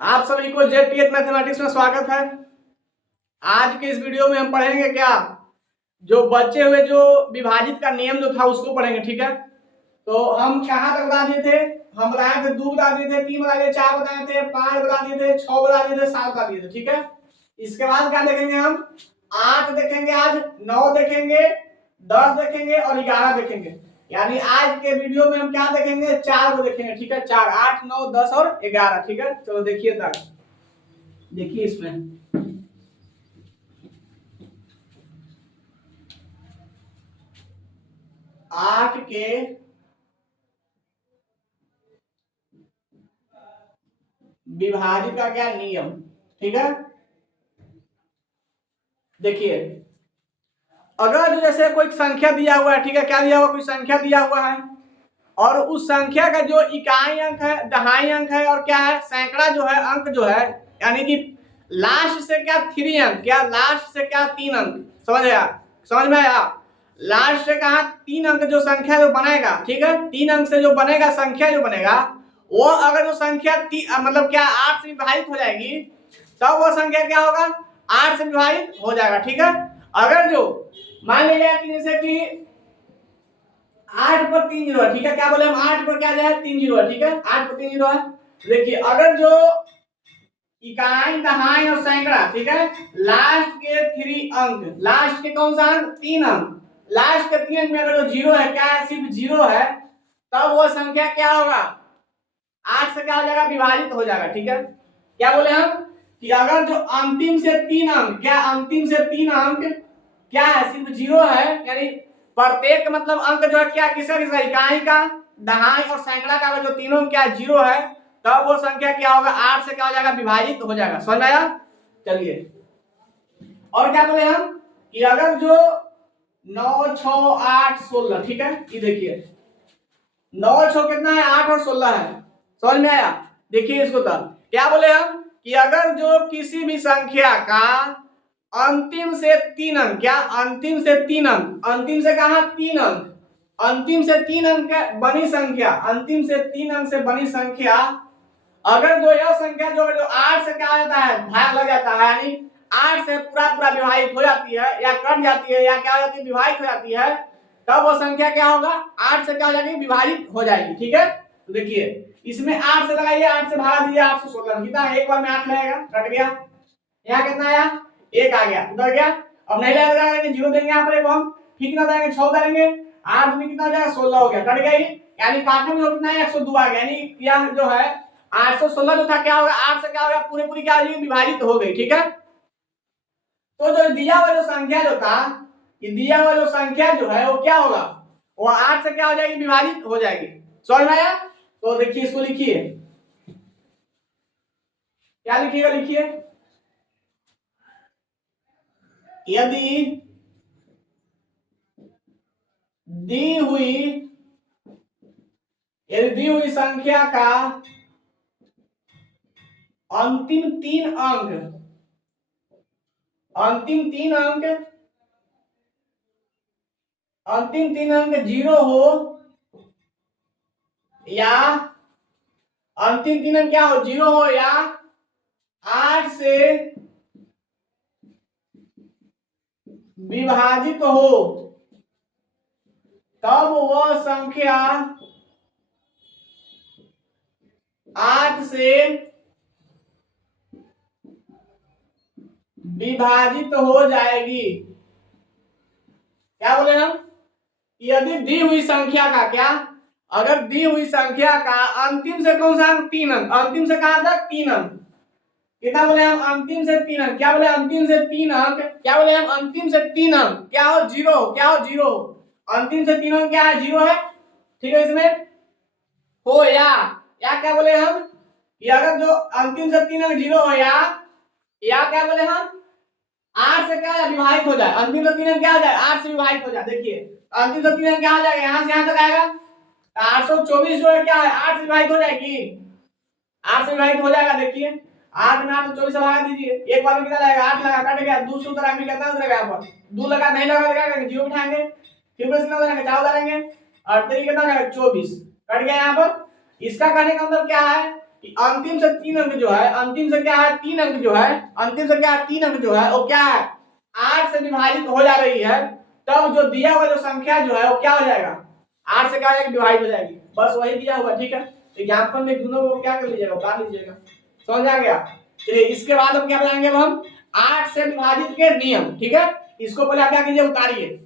आप सभी को जेटीएच मैथमेटिक्स में स्वागत है। आज के इस वीडियो में हम पढ़ेंगे क्या, जो बचे हुए जो विभाजित का नियम जो था उसको पढ़ेंगे। ठीक है, तो हम कहाँ तक बता दिए थे? हम बताए थे 2 बता दिए थे, 3 बता दिए, 4 बताए थे, 5 बता दिए थे, 6 बता दिए थे, 7 बता दिए थे। ठीक है, इसके बाद क्या देखेंगे हम? 8 देखेंगे, आज 9 देखेंगे, 10 देखेंगे और 11 देखेंगे। यानी आज के वीडियो में हम क्या देखेंगे? 4 को देखेंगे। ठीक है, 4, 8, 9, 10 और 11। ठीक है, चलो देखिए तक, देखिए इसमें 8 के विभाजित का क्या नियम। ठीक है, देखिए अगर जैसे कोई संख्या दिया हुआ है, ठीक है, क्या दिया हुआ? कोई संख्या दिया हुआ है और उस संख्या का जो इकाई अंक है, दहाई अंक है और क्या है, सैकड़ा जो है, अंक जो है, यानी कि लास्ट से क्या 3 अंक, क्या लास्ट से क्या 3 अंक। समझ आया? समझ में आया? लास्ट से कहा 3 अंक जो संख्या जो बनेगा, ठीक है, 3 अंक से जो बनेगा संख्या जो बनेगा, वो अगर जो संख्या मतलब क्या 8 से विभाजित हो जाएगी, तब वो संख्या क्या होगा? 8 से विभाजित हो जाएगा। ठीक है, अगर जो मान लिया कि जैसे कि 8 पर 3 जीरो है, ठीक है, क्या बोले हम? 8 पर क्या जाए? 3 जीरो है। ठीक है, 8 पर 3 जीरो है। देखिए अगर जो इकाई, दहाई और सैकड़ा, ठीक है, लास्ट के 3 अंक, लास्ट के कौन सा अंक? 3 अंक, लास्ट के 3 अंक में अगर जो जीरो है, क्या है? सिर्फ जीरो है, तब वो संख्या क्या होगा? 8 से क्या हो जाएगा? विभाजित हो जाएगा। ठीक है, क्या बोले हम कि अगर जो अंतिम से 3 अंक, क्या अंतिम से 3 अंक क्या है? सिर्फ जीरो है, यानी प्रत्येक मतलब अंक जो है क्या, किसका किसका? इकाई का, दहाई और सैकड़ा का, अगर जो तीनों क्या जीरो है, तब वो संख्या क्या होगा? 8 से क्या हो जाएगा? विभाजित हो जाएगा। समझ में आया? चलिए, और क्या बोले हम कि अगर जो 9, 6, 8, 16, ठीक है, ये देखिए 9, 6 कितना है? 8 और 16 है। समझ में आया? देखिए इसको तब क्या बोले हम कि अगर जो किसी भी संख्या का अंतिम से 3 अंक, क्या अंतिम से 3 अंक, अंतिम से कहा 3 अंक, अंतिम से 3 अंक बनी संख्या, अंतिम से 3 अंक से बनी संख्या, अगर जो यह संख्या जो 8 से क्या हो जाता है? भाग लग जाता है, यानी 8 से पूरा पूरा विभाजित हो जाती है या कट जाती है या क्या हो जाती है? विभाजित हो जाती है, तब वो संख्या क्या होगा? 8 से क्या हो जाएगी? विभाजित हो जाएगी। ठीक है, तो देखिए इसमें 8 से लगाइए, 8 से भागा दीजिए, 8 से 16 कितना? एक बार में 8 लगेगा, कट गया। यहाँ कितना आया? 1 आ गया, उधर गया। अब नहीं लगेगा, जीरो देंगे यहाँ पर, हम ठीक ना देंगे, 6 करेंगे, 8 में कितना हो जाएगा? 16 हो गया, कट गया। यानी काटने में कितना है? 102 आ गया, यानी यह जो है 816 जो था क्या होगा? 8 से क्या होगा? पूरे पूरी क्या हो गई? विभाजित हो गई। ठीक है, तो जो दिया हुआ जो संख्या जो था, कि दिया हुआ जो संख्या जो है वो क्या होगा? वो 8 से क्या हो जाएगी? विभाजित हो जाएगी। समझ में आया? तो देखिए इसको लिखिए, क्या लिखिएगा? लिखिए यदि दी हुई यदि दी हुई संख्या का अंतिम 3 अंक, अंतिम 3 अंक, अंतिम 3 अंक जीरो हो या अंतिम 3 अंक क्या हो? जीरो हो या 8 से विभाजित हो, तब वह संख्या 8 से विभाजित हो जाएगी। क्या बोले हम? यदि दी हुई संख्या का क्या, अगर दी हुई संख्या का अंतिम से कौन सा अंक? 3 अंक, अंतिम से कहां तक? 3 अंक। कितना बोले हम? अंतिम से 3 अंक। क्या बोले? अंतिम से 3 अंक। क्या बोले हम? अंतिम से 3 अंक क्या हो? जीरो। क्या हो? जीरो। अंतिम से 3 अंक क्या है? जीरो है। ठीक है, इसमें हो या क्या बोले हम कि अगर जो अंतिम से 3 अंक जीरो हो या क्या बोले हम? 8 से क्या विभाजित हो जाए, अंतिम से 3 अंक क्या हो जाए? 8 से विभाजित हो जाए। देखिए अंतिम से 3 अंक क्या हो जाएगा? यहां से यहां तक आएगा, 824 जो है क्या है? 8 से विभाजित हो जाएगी, 8 से विभाजित हो जाएगा। देखिए 8 में 824 लगा दीजिए, एक बार में कितना लगेगा? 8 लगा, कट गया। 2 से उधर आगे कितना उतरेगा? यहाँ पर 2 लगा, नहीं लगा क्या करेंगे? जीरो बिठाएंगे, फिर बस कितना उतरेंगे? 4 उतारेंगे और 3 कितना हो जाएगा? 24, कट गया। यहाँ पर इसका कहने का मतलब क्या है कि अंतिम से 3 अंक जो है, अंतिम से क्या है 3 अंक जो है, अंतिम से क्या है 3 अंक जो है वो क्या है 8 से विभाजित हो जा रही है, तब जो दिया हुआ जो संख्या जो है वो क्या हो जाएगा 8 से क्या हो जाएगी विभाजित हो जाएगी। बस वही दिया हुआ, ठीक है। एग्जांपल में दोनों को क्या कर लीजिएगा उतार लीजिएगा, समझ आ गया। चलिए इसके बाद हम क्या बताएंगे, अब हम 8 से विभाजित के नियम, ठीक है। इसको पहले आप क्या कीजिए उतारिए।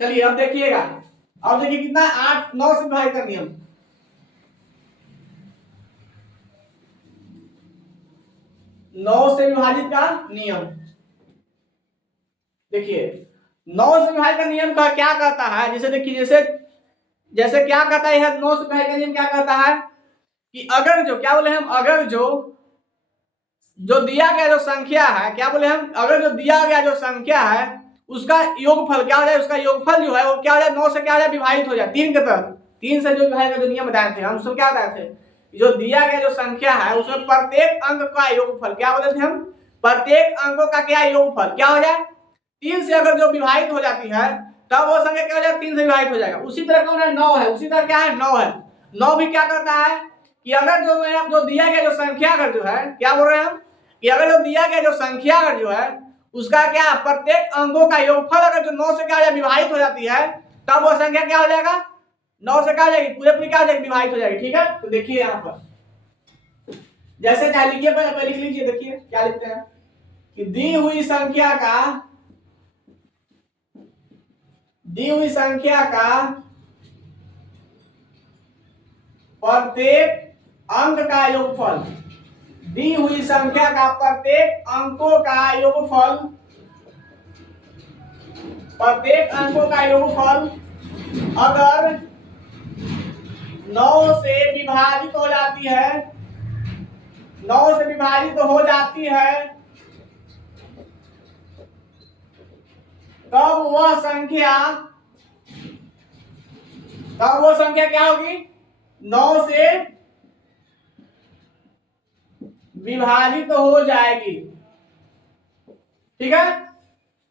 चलिए अब देखिएगा, अब देखिए कितना 8 9 से विभाजित का नियम, 9 से विभाजित का नियम। देखिए 9 से विभाजित का नियम का क्या कहता है, जैसे देखिए जैसे जैसे क्या कहता है यह 9 से विभाजित का नियम क्या कहता है कि अगर जो क्या बोले हम, अगर जो दिया गया जो संख्या है, क्या बोले हम, अगर जो दिया गया जो संख्या है उसका योगफल क्या हो जाए, उसका योगफल जो है वो क्या हो जाए 9 से क्या हो जाए विभाजित हो जाए 3 के तरफ। 3 से जो विभाजित का जो नियम बताए थे हम, उसमें क्या बताए थे, जो दिया गया जो संख्या है उसमें प्रत्येक अंक का योगफल क्या बोले थे हम, प्रत्येक अंकों का क्या योगफल क्या हो जाए 3 से अगर जो विभाजित हो जाती है तब वो संख्या क्या हो जाए 3 से विभाजित हो जाएगा। उसी तरह कौन है 9 है, उसी तरह क्या है 9 है। 9 भी क्या करता है कि अगर जो दिया गया जो संख्या अगर जो है क्या बोल रहे हैं हम कि अगर जो दिया गया जो संख्या अगर जो है उसका क्या प्रत्येक अंकों का योगफल अगर जो 9 से क्या विभाजित हो जाती है तब वो संख्या क्या हो जाएगा 9 से क्या हो जाएगी पूरे पूरी क्या हो जाएगी विभाजित हो जाएगी, ठीक है। तो देखिए यहाँ पर जैसे क्या लिखिए, पहले लिख लीजिए, देखिए क्या लिखते हैं कि दी हुई संख्या का प्रत्येक अंक का योगफल, दी हुई संख्या का प्रत्येक अंकों का योगफल, प्रत्येक अंकों का योगफल अगर 9 से विभाजित हो जाती है, 9 से विभाजित हो जाती है तब वह संख्या क्या होगी 9 से विभाजित हो जाएगी, ठीक है।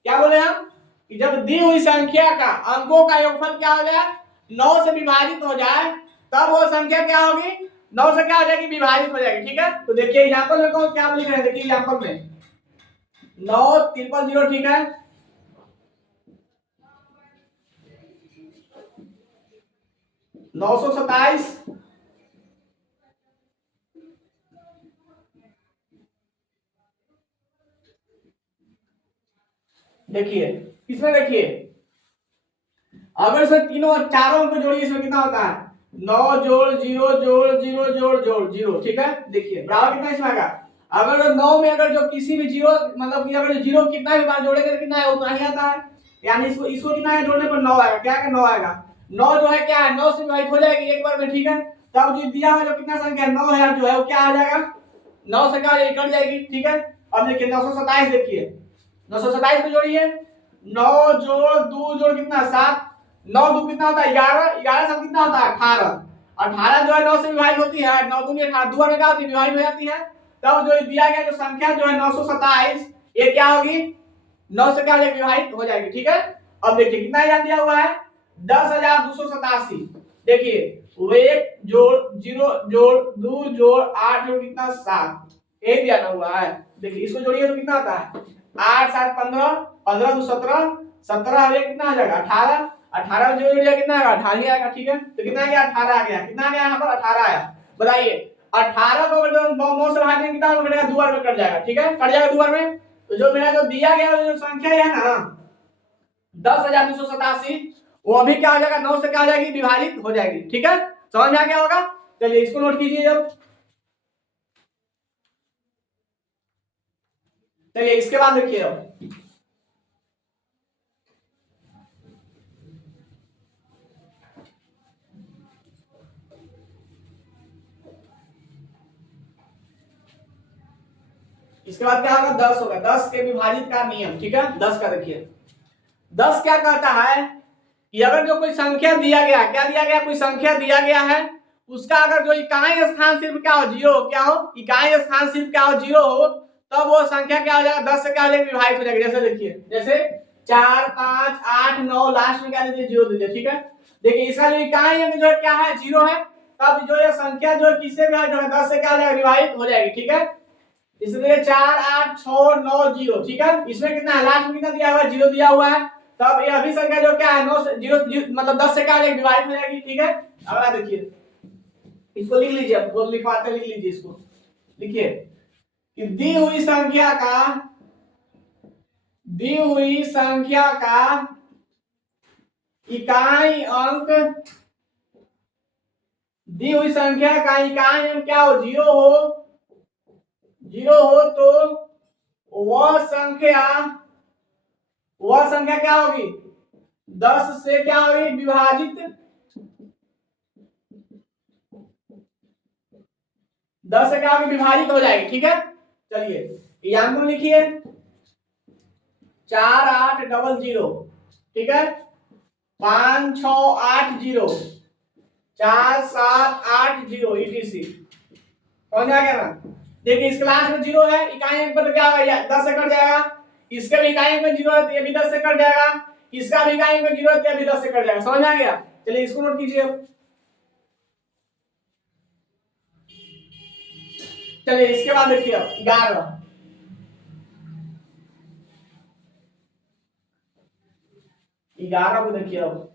क्या बोले हम कि जब दी हुई संख्या का अंकों का योगफल क्या हो जाए 9 से विभाजित हो जाए तब वो संख्या क्या होगी 9 से क्या हो जाएगी विभाजित हो जाएगी, ठीक है। तो देखिए एग्जांपल में कौन क्या लिख रहे हैं, देखिए एग्जांपल में 9 000, ठीक है। 927, देखिए इसमें देखिए अगर इसमें तीनों चारों को जोड़िए इसमें कितना होता है 9 जोड़ 0 जोड़ 0 जोड़ जोड़ 0, ठीक है। देखिए बराबर कितना इसमें आएगा, अगर 9 में अगर जो किसी भी जीरो मतलब कि अगर जीरो कितना भी बार जोड़ेंगे कितना है उतना ही आता है, यानी इसको कितना है जोड़ने पर 9 आएगा, क्या है 9 आएगा। 9 जो है क्या है 9 से विभाजित हो जाएगी एक बार में, ठीक है। तब जो दिया हुआ जो कितना संख्या 9 है जो है वो क्या आ जाएगा 9 से क्या कट जाएगी, ठीक है। अब देखिए 927, देखिए 927 को जोड़िए 9 जोड़ 2 जोड़ कितना 7, 9 2 कितना होता है 11, 11 7 कितना होता है 18, 18 जो है 9 से विभाजित होती है, 9 दूनी 18, दो में क्या होती है विभाजित हो जाती है। तब जो दिया गया जो संख्या जो है 927 ये क्या होगी 9 से क्या हो जाएगी विभाजित हो जाएगी, ठीक है। अब देखिए कितना एग्जाम दिया हुआ है 10,287, देखिए वो 1 जोड़ 0 जोड़ 2 जोड़ 8 जोड़ कितना 7 एक दिया हुआ है। देखिए इसको जोड़िए तो कितना आता है 8 7 15, 15 2 17, 17 आ कितना आ जाएगा 18, 18 जोड़ दिया कितना आएगा 18 आएगा, ठीक है। तो कितना आ गया 18 आ गया, कितना आ गया यहाँ पर 18 आया। बताइए 18 को अगर 9 से भाग कितना कटेगा 2 बार में कट जाएगा, ठीक है, कट जाएगा 2 बार में। तो जो मेरा जो दिया गया जो संख्या है ना 10,287 वो अभी क्या हो जाएगा 9 से क्या हो जाएगी विभाजित हो जाएगी, ठीक है। समझ में आ गया होगा। चलिए इसको नोट कीजिए अब। चलिए इसके बाद देखिए अब इसके बाद क्या होगा 10 होगा, 10 के विभाजित का नियम, ठीक है। 10 का देखिए 10 क्या कहता है कि अगर जो कोई संख्या दिया गया, क्या दिया गया कोई संख्या दिया गया है उसका अगर जो इकाई स्थान सिर्फ क्या हो 0 हो, क्या हो इकाई स्थान सिर्फ क्या हो 0 हो तब वो संख्या क्या हो जाएगा 10 से क्या हो जाएगी विभाजित हो जाएगी। जैसे देखिए जैसे 4 5 8 9 लास्ट में क्या दीजिए 0 दीजिए। ठीक है, देखिए इसका जो इकाई अंक जो है क्या है 0 है, तब जो ये संख्या जो किससे भी जो है 10 से क्या हो जाएगा विभाजित हो जाएगी। ठीक है, इसलिए 4 8 6 9 0। ठीक है, इसमें कितना है लास्ट में कितना दिया हुआ है 0 दिया हुआ है, तब ये अभी संख्या जो क्या है 9 से 0 मतलब 10 से क्या हो जाएगी विभाजित हो जाएगी। ठीक है, अगला देखिए, इसको लिख लीजिए, अब बोल लिखवाते लिख लीजिए, इसको लिखिए कि दी हुई संख्या का इकाई अंक, दी हुई संख्या का इकाई अंक क्या हो 0 हो तो वह संख्या क्या होगी 10 से क्या होगी विभाजित, 10 से क्या होगी विभाजित हो जाएगी। ठीक है, चलिए यहाँ पर लिखिए 4 8 0 0। ठीक है, 5 6 8 0, 4 7 8 0 etc। समझ आ गया ना? देखिए इस क्लास में 0 है, इकाई अंक पर क्या होगा 10 से कट जाएगा, इसके भी इकाई अंक में 0 है तो ये भी 10 से कट जाएगा, इसका भी इकाई अंक में 0 है तो ये भी 10 से कट जाएगा। समझ आ गया? चलिए इसको नोट कीजिए अब। चलिए इसके बाद देखिए अब 11 को देखिए अब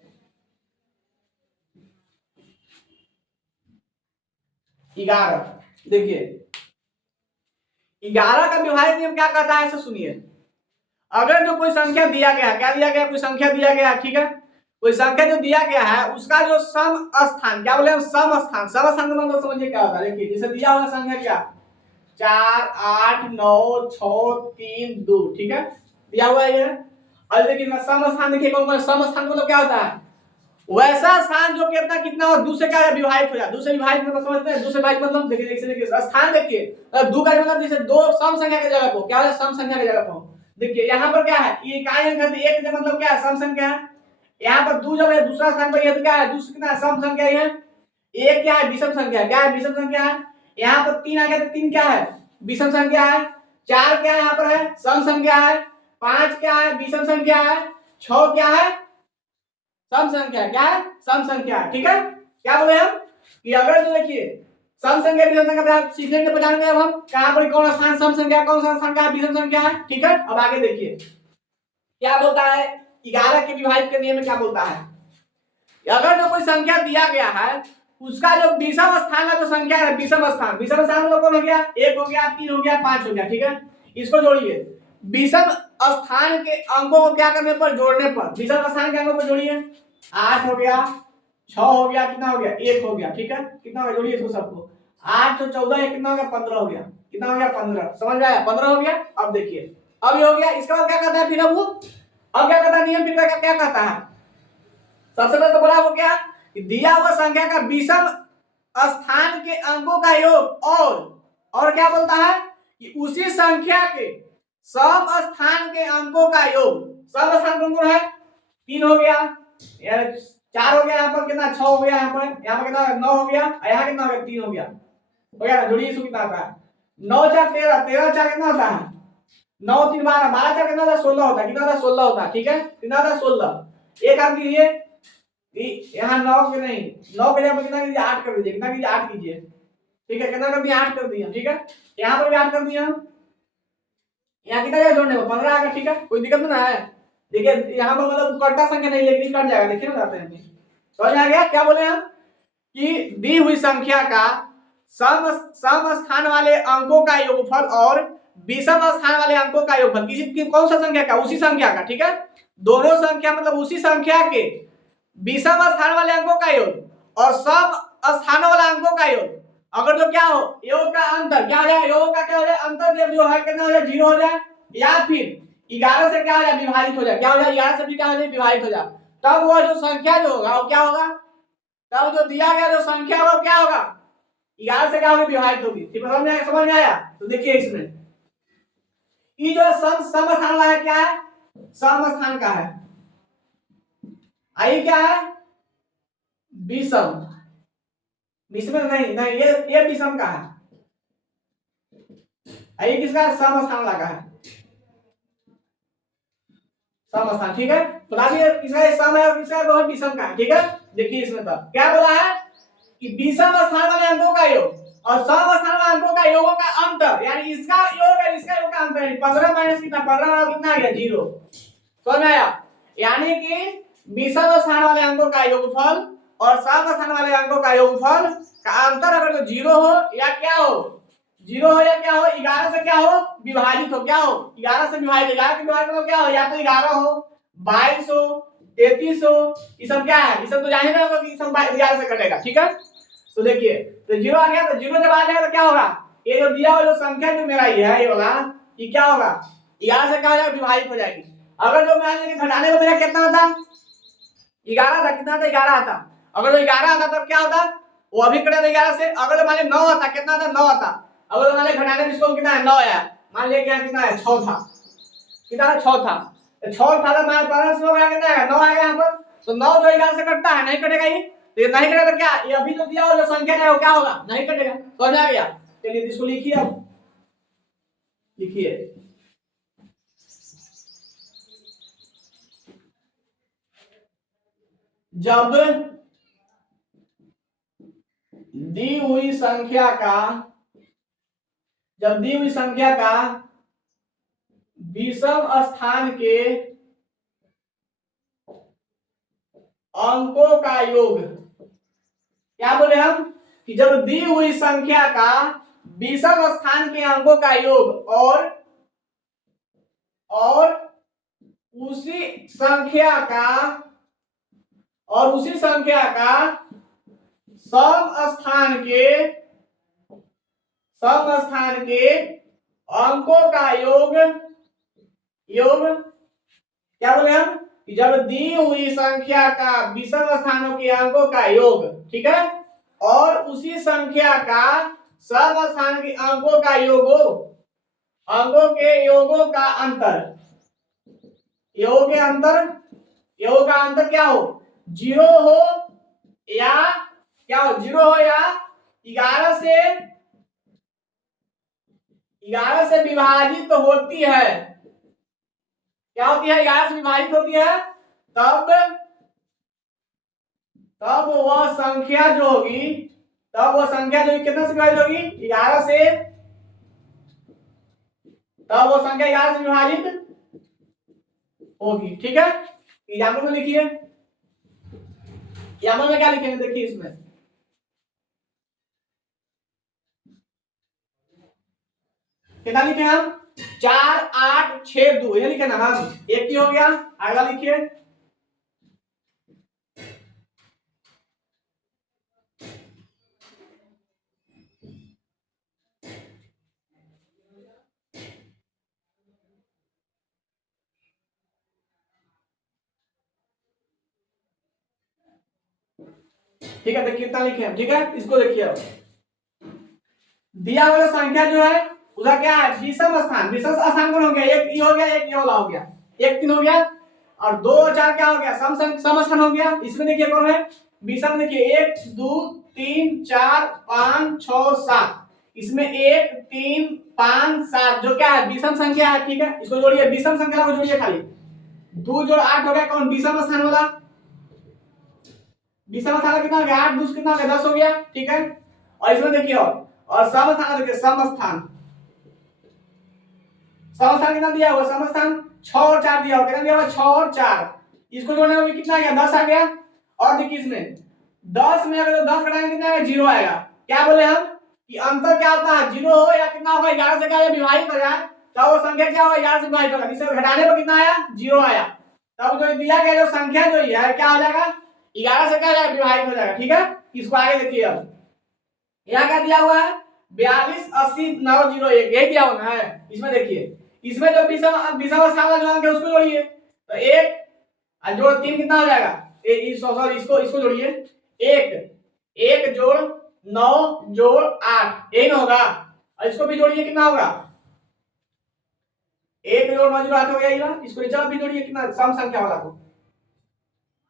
11 देखिए 11 का विभाज्य नियम क्या कहता है ऐसे सुनिए। अगर जो कोई संख्या दिया गया है, क्या दिया गया, कोई संख्या दिया गया है, ठीक है, कोई संख्या जो दिया गया है उसका जो सम स्थान, क्या बोले हम सम स्थान, सम स्थान का मतलब समझिए क्या होता है। देखिए जैसे दिया हुआ संख्या क्या 4 8 9 6 3 2। ठीक है, दिया हुआ है ये। और देखिए सम स्थान देखिए कौन कौन, सम स्थान मतलब क्या होता है वैसा स्थान जो कितना कितना और दूसरे क्या विभाजित हो जाए, दूसरे विभाजित मतलब समझते हैं, दूसरे विभाजित मतलब देखिए स्थान देखिए दो का मतलब जैसे दो सम संख्या की जगह को क्या है सम संख्या की जगह को। देखिए यहाँ पर क्या है ये इकाई अंक है, एक मतलब क्या है सम संख्या है, यहाँ पर दो जब है दूसरा स्थान पर ये तो क्या है दूसरा कितना सम संख्या है, एक क्या है विषम संख्या, क्या है विषम संख्या है, यहाँ पर 3 आ गया तो 3 क्या है विषम संख्या है, 4 क्या है यहाँ पर है सम संख्या है, 5 क्या है विषम संख्या है, 6 क्या है सम संख्या, क्या है सम संख्या। ठीक है, क्या बोले हम कि अगर जो देखिए सम संख्या विषम संख्या सीखने के पहचानेंगे अब हम कहां पर कौन स्थान सम संख्या कौन सा स्थान का विषम संख्या है। ठीक है, अब आगे देखिए क्या बोलता है 11 के विभाजित के नियम में क्या बोलता है, अगर जो कोई संख्या दिया गया है उसका जो विषम स्थान का जो संख्या है विषम स्थान मतलब कौन हो गया 1 हो गया 3 हो गया 5 हो गया। ठीक है, इसको जोड़िए विषम स्थान के अंकों को क्या करने पर जोड़ने पर, विषम स्थान के अंकों को जोड़िए 8 हो गया 6 हो गया कितना हो गया 1 हो गया। ठीक है, कितना हो गया जोड़िए इसको सबको 8 तो 14 है कितना हो गया 15 हो गया, कितना हो गया 15, समझ में आया 15 हो गया। अब देखिए अब ये हो गया, इसके बाद क्या कहता है फिर अब क्या कहता है नियम फिर क्या कहता है, सबसे पहले तो बोला वो क्या कि दिया हुआ संख्या का विषम स्थान के अंकों का योग और क्या बोलता है कि उसी संख्या के सम स्थान के अंकों का योग, सम स्थान कौन कौन है 3 हो गया, 4 हो गया, यहाँ पर कितना 6 हो गया, यहाँ पर कितना 9 हो गया, यहाँ कितना हो गया 3 हो गया ना, जोड़िए इसको कितना आता है 9 4 13, 13 4 कितना होता है 9 3 12, 12 4 कितना होता है 16 होता है, कितना होता है 16 होता है। ठीक है, कितना होता है 16, एक काम कीजिए यहाँ 9 के नहीं 9 के जगह कितना कीजिए 8 कर दीजिए, कितना कीजिए 8 कीजिए। ठीक है, कितना कर दिया 8 कर दिया। ठीक है, यहाँ पर भी 8 कर दिया, यहाँ कितना जाएगा जोड़ने को 15 आएगा। ठीक है, कोई दिक्कत ना है। देखिए यहाँ पर मतलब कटता संख्या नहीं लेकिन कट जाएगा, देखिए ना जाते हैं समझ आ गया क्या बोले हम कि दी हुई संख्या का सम स्थान वाले अंकों का योगफल और विषम स्थान वाले अंकों का योगफल किसी कौन सा संख्या का उसी संख्या का, ठीक है, दोनों संख्या मतलब उसी संख्या के विषम स्थान वाले अंकों का योग और सम स्थानों वाले अंकों का योग, अगर जो क्या हो योग का अंतर क्या हो जाए, योग का क्या हो जाए अंतर जब जो है कितना हो जाए 0 हो जाए, या फिर 11 से क्या हो जाए विभाजित हो जाए, क्या हो जाए 11 से भी क्या हो जाए विभाजित हो जाए, तब वो जो संख्या जो होगा वो क्या होगा, तब जो दिया गया जो संख्या वो क्या होगा 11 से क्या होगी विभाजित होगी। ठीक है, समझ में आया। तो देखिए इसमें ये जो सम स्थान वाला है क्या है सम स्थान का है, आई क्या है विषम, विषम नहीं नहीं ये विषम का है, आई किसका सम स्थान वाला का है। सम स्थान, ठीक है। तो देखिए इसका ये सम है और इसका वो विषम का है, ठीक है। देखिए इसमें तो क्या बोला है कि विषम स्थान वाले अंकों का योग और सम स्थान वाले अंकों का योगों का अंतर, यानी इसका योग है इसका योग का अंतर, यानी 15 माइनस कितना 15 और कितना आ गया 0। समझ में आया? यानी कि विषम स्थान वाले अंकों का योगफल और सम स्थान वाले अंकों का योगफल का अंतर अगर तो 0 हो या क्या हो, 0 हो या क्या हो, 11 से क्या हो विभाजित हो, क्या हो 11 से विभाजित, 11 के विभाजन में क्या हो, या तो 11 हो 22 हो 33 हो, ये सब क्या है, ये सब तो जाने होगा कि सब 11 से कटेगा, ठीक है। तो देखिए तो 0 आ गया, तो 0 जब आ जाएगा तो क्या होगा, ये जो दिया हुआ जो संख्या जो मेरा ये है ये वाला, ये क्या होगा 11 से क्या हो जाएगा विभाजित हो जाएगी। अगर जो मान लीजिए घटाने में मेरा कितना आता 11 था, कितना था 11 आता, अगर जो 11 आता तब क्या होता वो अभी कटा 11 से, अगर मान लीजिए 9 आता कितना था 9 आता, अगर मान लीजिए घटाने में इसको कितना है 9 आया, मान लीजिए क्या कितना है 6 था, कितना 6 था, तो 6 था तो हमारे पास में क्या कितना आएगा 9 आएगा यहाँ पर, तो 9 जो 11 से कटता है नहीं कटेगा ये, तो ये नहीं कटेगा तो क्या ये अभी जो दिया हुआ जो संख्या है वो क्या होगा नहीं कटेगा, समझ आ गया। चलिए इसको लिखिए, अब लिखिए जब दी हुई संख्या का, जब दी हुई संख्या का विषम स्थान के अंकों का योग, क्या बोले हम कि जब दी हुई संख्या का विषम स्थान के अंकों का योग और उसी संख्या का सम स्थान के अंकों का योग क्या बोले हम कि जब दी हुई संख्या का विषम स्थानों के अंकों का योग, ठीक है, और उसी संख्या का सम स्थान के अंकों का अंकों के योगों का अंतर, योग के अंतर, योग का अंतर क्या हो 0 हो या क्या हो 0 हो या 11 से विभाजित होती है, क्या होती है 11 से विभाजित होती है, तब वह संख्या जो होगी कितना से विभाजित होगी 11 से, तब वो संख्या 11 से विभाजित होगी, ठीक है। एग्जाम्पल में लिखिए, एग्जाम्पल में क्या लिखेंगे देखिए इसमें कितना लिखे हम 4 8 6 2 ये लिखे ना हम, एक ही हो गया, अगला लिखिए ठीक है, देखिए कितना लिखे हम, ठीक है। इसको देखिए अब दिया हुआ संख्या जो है उसका क्या है विषम स्थान कौन हो गया, एक ई हो गया एक ये वाला हो गया, 1 3 हो गया और 2 4 क्या हो गया सम स्थान हो गया। इसमें देखिए कौन है विषम, देखिए 1 2 3 4 5 6 7, इसमें 1 3 5 7 जो क्या है विषम संख्या है, ठीक है। इसको जोड़िए विषम संख्या को जोड़िए, खाली 2 जोड़ 8 हो गया, कौन विषम स्थान वाला, विषम स्थान कितना हो गया 8 2 कितना हो गया 10 हो गया, ठीक है। और इसमें देखिए और सम स्थान देखिए सम स्थान कितना दिया हुआ सम स्थान 6 और 4 दिया हुआ, कितना दिया हुआ 6 और 4, इसको जोड़ने में कितना आ गया 10 आ गया। और देखिए इसमें 10 में अगर 10 घटाएंगे कितना आएगा 0 आएगा। क्या बोले हम कि अंतर क्या होता है 0 हो या कितना होगा 11 से क्या विभाजित हो जाए, तब वो संख्या क्या होगा 11 से विभाजित होगा, इसे घटाने पर कितना आया 0 आया, तब जो दिया गया जो संख्या जो है क्या हो जाएगा 11 से क्या हो जाएगा विभाजित हो जाएगा, ठीक है। इसको आगे देखिए अब यहाँ क्या दिया हुआ है 42 80 901 यही दिया हुआ है। इसमें देखिए इसमें जो विषम स्थान वाला जो अंक है उसको जोड़िए, तो 1 जोड़ 3 कितना हो जाएगा, सॉरी इसको जोड़िए 1 जोड़ 9 जोड़ 8 यही ना होगा, और इसको भी जोड़िए कितना होगा 1 जोड़ 9 जोड़ 8 हो गया, इसको नीचे भी जोड़िए कितना सम संख्या वाला को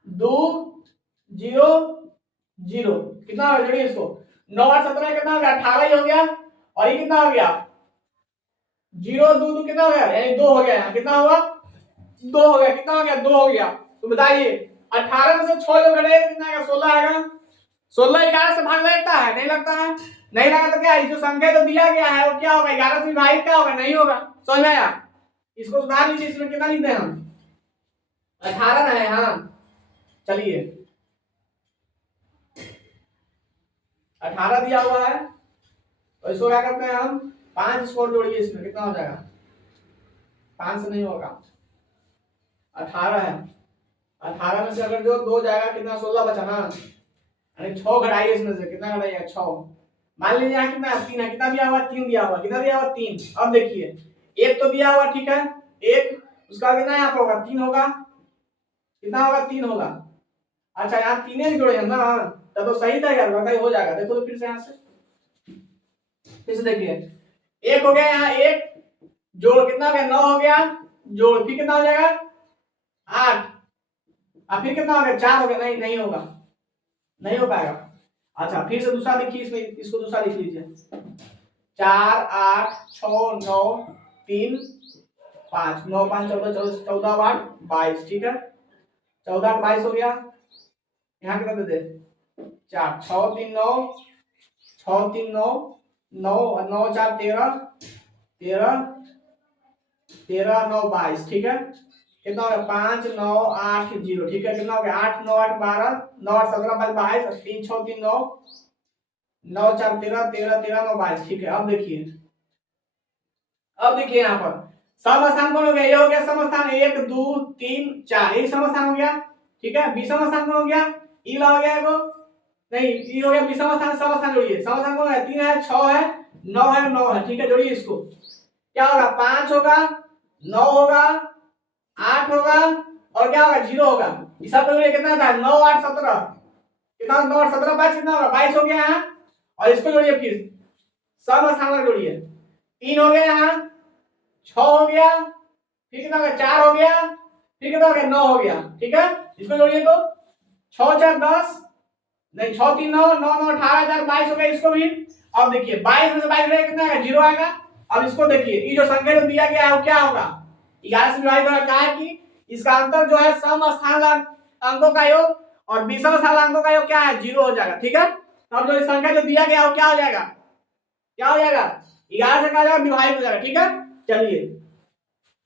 2 0 0 कितना होगा जोड़िए इसको 9 और 17 कितना हो गया 18 ही हो गया, और ये कितना हो गया 0 2 2 कितना हो गया यानी 2 हो गया, यहाँ कितना हुआ 2 हो गया, कितना हो गया 2 हो गया। तो बताइए 18 में से 6 जो घटाएगा कितना आएगा 16 आएगा। 16 11 से भाग लगता है, नहीं लगता है, नहीं लगा तो क्या है, जो संख्या जो दिया गया है वो क्या होगा 11 से विभाजित क्या होगा, नहीं होगा। समझ में आया, इसको सुधार लीजिए, इसमें कितना लिखते हैं हम 18 ना है। हाँ चलिए 18 दिया हुआ है, तो इसको क्या करते हैं हम 5 स्कोर जोड़िए, इसमें कितना हो जाएगा 5 से नहीं होगा, 18 है। 18 में से अगर जो 2 जाएगा कितना 16 बचा ना, यानी 6 घटाइए इसमें से, कितना घटाइएगा 6। मान लीजिए यहाँ कितना 3 है, कितना दिया हुआ 3 दिया हुआ, कितना दिया हुआ 3। अब देखिए एक तो दिया हुआ ठीक है, एक उसका कितना यहाँ पर होगा 3 होगा, कितना होगा 3 होगा। अच्छा यहाँ 3 ही जोड़े हैं ना, तब तो सही था यार, लगता है हो जाएगा। देखो तो फिर से यहाँ से फिर से देखिए, एक हो गया यहाँ, एक जोड़ कितना हो गया 9 हो गया, जोड़ फिर कितना हो जाएगा 8, अब फिर कितना हो गया 4 हो गया, नहीं नहीं होगा, नहीं हो पाएगा। अच्छा फिर से दूसरा देखिए, इसमें इसको दूसरा लिख लीजिए, 4 8 6 9 3 5, 9 5 14 14 8 22, ठीक है 14 8 22 हो गया। यहाँ कितना दे दे 4 6 3 9 6 3 9 9 9 4 13 13 13 9 22, ठीक है कितना हो गया 5 9 8 0, ठीक है कितना हो गया 8 9 8 12 9 8 17 22 3 6 3 9 9 4 13 13 13 9 22, ठीक है। अब देखिए यहाँ पर समस्थान कौन हो गया, ये हो गया समस्थान 1 2 3 4, ये समस्थान हो गया, ठीक है। विषम स्थान कौन हो गया, ई ला हो गया एगो, नहीं ई हो गया विषम स्थान, समस्थान जोड़िए, समस्थान कौन है 3 है 6 है 9 है 9 है, ठीक है जोड़िए इसको, क्या होगा 5 होगा 9 होगा 8 होगा और क्या होगा 0 होगा। ये सब जोड़िए कितना था 9 8 17, कितना 9 8 17 22 कितना होगा 22 हो गया यहाँ। और इसको जोड़िए फिर समस्थान में जोड़िए, 3 हो गया यहाँ 6 हो गया, फिर कितना हो गया 4 हो गया, फिर कितना हो गया 9 हो गया, ठीक है इसको जोड़िए तो 6 4 10, नहीं 6 3 9 9 9 18 4 22 हो गया इसको भी। अब देखिए 22 में से 22 गया कितना आएगा 0 आएगा। अब इसको देखिए ये जो संख्या जो दिया गया है वो क्या होगा 11 से विभाजित होगा, कहा है कि इसका अंतर जो है सम स्थान अंकों का योग और विषम स्थान अंकों का योग क्या है 0 हो जाएगा, ठीक है। अब जो संख्या जो दिया गया है वो क्या हो जाएगा, क्या हो जाएगा 11 से क्या हो जाएगा विभाजित हो जाएगा, ठीक है। चलिए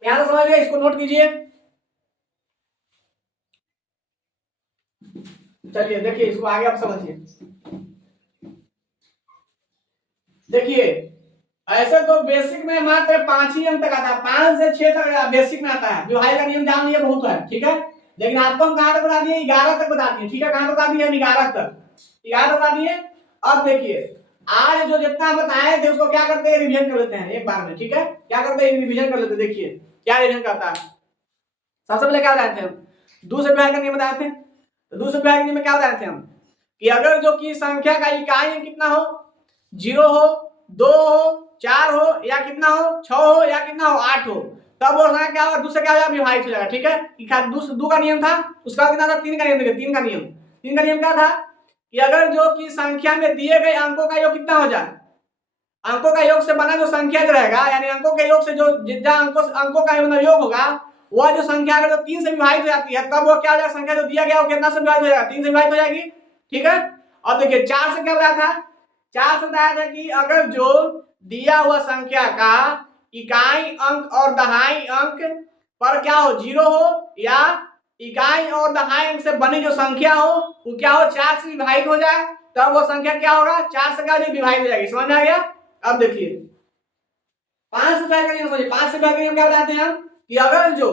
यहां से समझ गए, इसको नोट कीजिए। चलिए देखिए इसको आगे आप समझिए, देखिए ऐसे तो बेसिक में मात्र 5 ही अंक तक आता है, 5 से 6 तक बेसिक में आता है, विभाजन का नियम जान लिए बहुत है, ठीक है। लेकिन आपको हम कहां तक बता दिए 11 तक बता दिए, ठीक है कहां तक बता दिए हम 11 तक, 11 बता दिए। अब देखिए आज जो जितना हम बताए थे उसको क्या करते हैं रिवीजन कर लेते हैं एक बार में, ठीक है क्या करते हैं रिवीजन कर लेते हैं। देखिए क्या रिवीजन करता है, सबसे पहले क्या बताए थे हम दूसरे विभाजन का नियम बताए थे, तो दूसरे विभाजन के नियम में क्या बताए थे हम कि अगर जो की संख्या का इकाई कितना हो 0 हो 2 हो 4 हो या कितना हो 6 हो या कितना हो 8 हो, तब वो क्या होगा दूसरे क्या हो जाएगा विभाजित हो जाएगा, ठीक है। कि 2 का नियम था, उसका कितना था 3 का नियम, देखिए 3 का नियम, 3 का नियम क्या था कि अगर जो की संख्या में दिए गए अंकों का योग कितना हो जाए, अंकों का योग से बना जो संख्या जो रहेगा यानी अंकों के योग से जो जितना अंकों का योग होगा वह जो संख्या अगर जो 3 से विभाजित हो जाती है तब वो क्या हो जाएगा संख्या जो दिया गया वो कितना से विभाजित हो जाएगा 3 से विभाजित हो जाएगी, ठीक है। अब देखिए 4 से क्या बताया था, 4 से बताया था कि अगर जो दिया हुआ संख्या का इकाई अंक और दहाई अंक पर क्या हो 0 हो या इकाई और दहाई अंक से बनी जो संख्या हो वो क्या हो 4 से विभाजित हो जाए, तब वो संख्या क्या होगा 4 से क्या विभाजित हो जाएगी, समझ में आ गया। अब देखिए 5 से का नियम समझिए, 5 से का नियम क्या बताते हैं हम कि अगर जो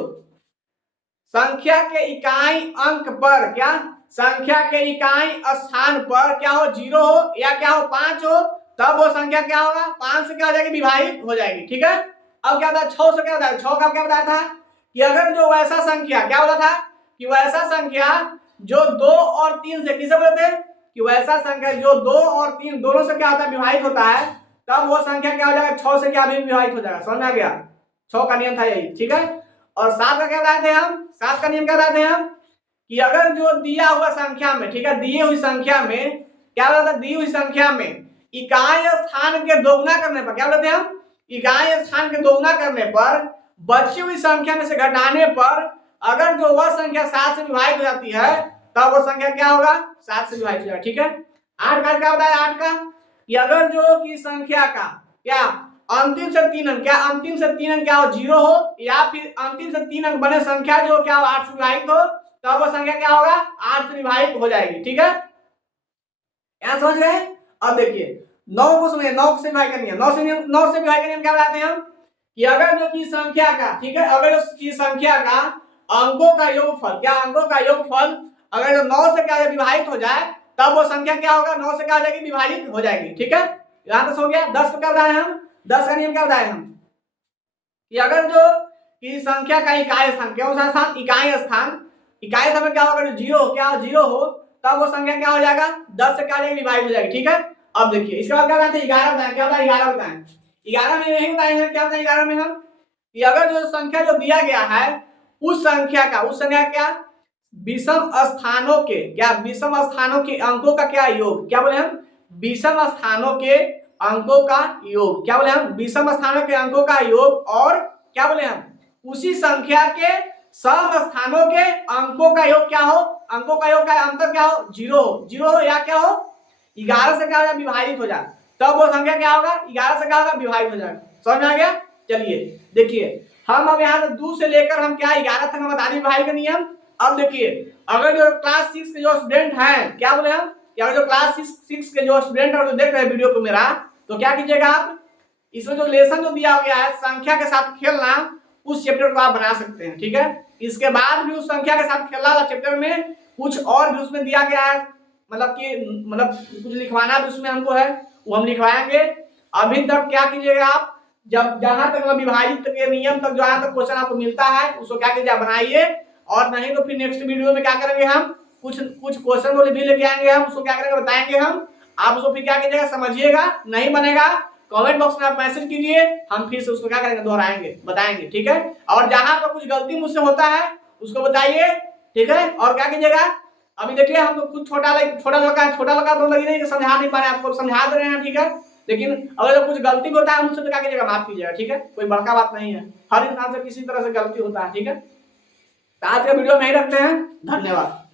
संख्या के इकाई अंक पर क्या संख्या के इकाई स्थान पर क्या हो 0 हो या क्या हो 5 हो, तब वो संख्या क्या होगा 5 से क्या हो जाएगी विभाजित हो जाएगी, ठीक है। अब क्या था 6 से क्या बताया, 6 का क्या बताया था कि अगर जो वैसा संख्या क्या बोला था कि वैसा संख्या जो 2 और 3 से किसे बोलते हैं कि वैसा संख्या जो 2 और 3 दोनों से क्या होता है विभाजित होता है, तब वो संख्या क्या हो जाएगा 6 से क्या भी विभाजित हो जाएगा, समझ में आ गया। 6 का नियम था यही, ठीक है। और 7 का क्या बताए थे हम, 7 का नियम क्या बताए थे हम कि अगर जो दिया हुआ संख्या में, ठीक है दी हुई संख्या में क्या बोला था दी हुई संख्या में इकाई स्थान के दोगुना करने पर क्या बोलते हैं हम इकाई स्थान के दोगुना करने पर बची हुई संख्या में से घटाने पर अगर जो वह संख्या 7 से विभाजित हो जाती है तब वो संख्या क्या होगा, 7 से विभाजित हो जाएगा। ठीक है, 8 का क्या बताया, 8 का कि अगर जो की संख्या का क्या अंतिम से 3 अंक, क्या अंतिम से 3 अंक क्या हो, 0 हो, या फिर अंतिम से 3 अंक बने संख्या जो क्या हो 8 से विभाजित हो, तब वो संख्या क्या होगा, 8 से विभाजित हो जाएगी। ठीक है, यहां समझ गए। अब देखिए 9 को समझिए, 9 से विभाजित करनी है, 9 से विभाजित करनी है क्या बताते हैं हम कि अगर जो की संख्या का, ठीक है, अगर उसकी संख्या का अंकों का योगफल, क्या अंकों का योगफल अगर जो 9 से क्या विभाजित हो जाए तब वो संख्या क्या होगा, 9 से क्या हो जाएगी, विभाजित हो जाएगी। ठीक है, यहां तक हो गया। 10 को क्या बताए हम, 10 का नियम क्या बताए हम कि अगर जो की संख्या का इकाई स्थान, क्या स्थान, इकाई स्थान, इकाई स्थान में क्या होगा, 0 क्या 0 हो तब वो संख्या क्या हो जाएगा, 10 से क्या हो जाएगी, विभाजित हो जाएगी। ठीक है, अब देखिए इसके बाद क्या बताते हैं, 11 बताएं, क्या बताएं, 11 बताएं। 11 में यही बताएंगे, क्या बताएं 11 में हम कि अगर जो संख्या जो दिया गया है उस संख्या क्या विषम स्थानों के, क्या विषम स्थानों के अंकों का क्या योग, क्या बोले हम, विषम स्थानों के अंकों का योग, क्या बोले हम, विषम स्थानों के अंकों का योग, और क्या बोले हम, उसी संख्या के सम स्थानों के अंकों का योग क्या हो, अंकों का योग का अंतर क्या हो, 0 हो, 0 हो, या क्या हो 11 से क्या हो जाए, विभाजित हो जाए, तब वो संख्या क्या होगा, 11 से क्या होगा, विभाजित हो जाएगा। समझ में आ गया। चलिए देखिए हम अब यहाँ से 2 से लेकर हम क्या 11 तक हम बता दें भाई का नियम। अब देखिए अगर जो क्लास 6 के जो स्टूडेंट हैं, क्या बोले हम कि अगर जो क्लास 6 के जो स्टूडेंट और जो देख रहे हैं वीडियो को मेरा, तो क्या कीजिएगा आप इसमें जो लेसन जो दिया गया है संख्या के साथ खेलना, उस चैप्टर को आप बना सकते हैं। ठीक है, इसके बाद भी उस संख्या के साथ खेलना वाला चैप्टर में कुछ और भी उसमें दिया गया है, मतलब कुछ लिखवाना भी उसमें हमको है, वो हम लिखवाएंगे। अभी तक क्या कीजिएगा आप, जब जहां तक विभाजित के नियम तक जहां तक क्वेश्चन आपको मिलता है उसको क्या कीजिए बनाइए, और नहीं तो फिर नेक्स्ट वीडियो में क्या करेंगे हम कुछ क्वेश्चन बोले भी लेके आएंगे, हम उसको क्या करेंगे बताएंगे हम, आप उसको फिर क्या कीजिएगा समझिएगा, नहीं बनेगा कमेंट बॉक्स में आप मैसेज कीजिए, हम फिर से उसको क्या करेंगे दोहराएंगे, बताएंगे। ठीक है, और जहां पर कुछ गलती मुझसे होता है उसको बताइए। ठीक है, और क्या कीजिएगा, अभी देखिए हम तो खुद छोटा लड़का तो लगी नहीं समझा नहीं पा रहे, आपको समझा दे रहे हैं। ठीक है, लेकिन अगर कुछ गलती होता है मुझसे तो क्या कीजिएगा, माफ कीजिएगा। ठीक है, कोई बड़का बात नहीं है, हर इंसान से किसी तरह से गलती होता है। ठीक है, तो आज का वीडियो में ही रखते हैं, धन्यवाद।